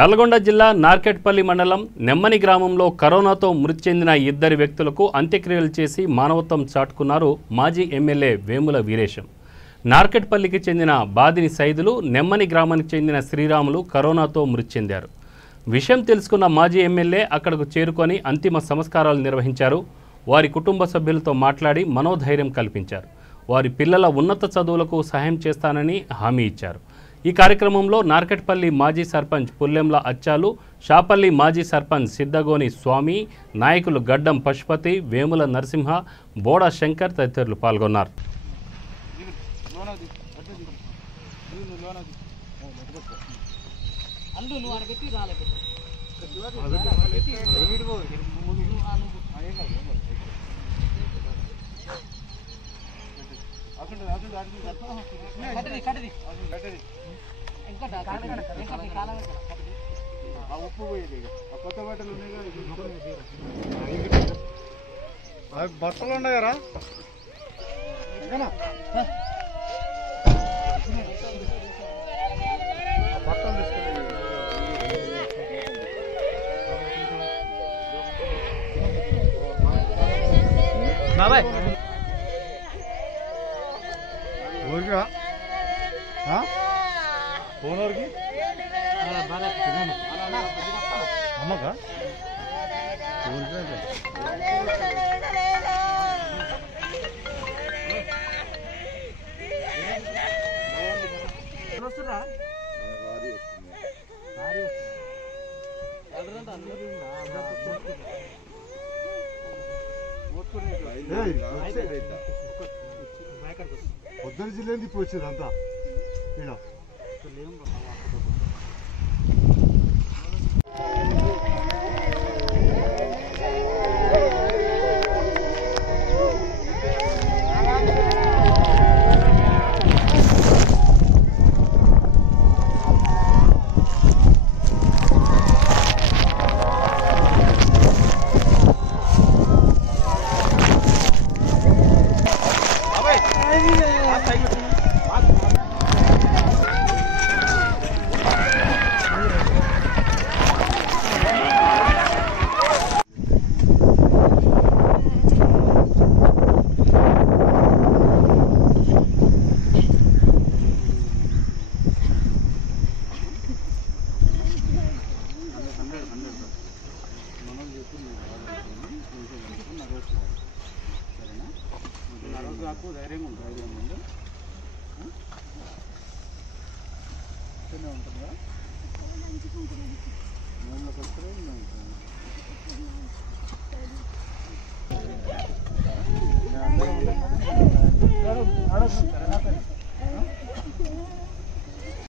నల్గొండ జిల్లా నార్కెట్పల్లి మండలం నెమ్మని గ్రామంలో కరోనాతో మృతి చెందిన ఇద్దరు వ్యక్తులకు అంత్యక్రియలు చేసి మానవత్వం చాటుకున్నారు మాజీ ఎమ్మెల్యే వేముల వీరేశం. నార్కెట్పల్లికి చెందిన బాదిని సైదులు, నెమ్మని గ్రామానికి చెందిన శ్రీరాములు కరోనాతో మృతి చెందారు. విషయం తెలుసుకున్న మాజీ ఎమ్మెల్యే అక్కడకు చేరుకొని అంతిమ సంస్కారాలు నిర్వహించారు. వారి కుటుంబ సభ్యులతో మాట్లాడి మనోధైర్యం కల్పించారు. వారి పిల్లల ఉన్నత చదువులకు సహాయం చేస్తానని హామీ ఇచ్చారు. ఈ కార్యక్రమంలో నార్కెట్పల్లి మాజీ సర్పంచ్ పుల్లెంల అచ్చాలు, షాపల్లి మాజీ సర్పంచ్ సిద్ధగోని స్వామి, నాయకులు గడ్డం పశుపతి, వేముల నరసింహ, బోడా శంకర్ తదితరులు పాల్గొన్నారు. బట్టలు ఉన్నాయి కదా బట్టలు తీసుకెళ్ళి బాబాయ్ ఊరికా ఫోన్ ఊరికి అమ్మకా పొద్దున జిల్లా ఇప్పుడు వచ్చేది అంతా ధైర్యంగా ఉంటుంది ఉంటుందా మూలకొస్తే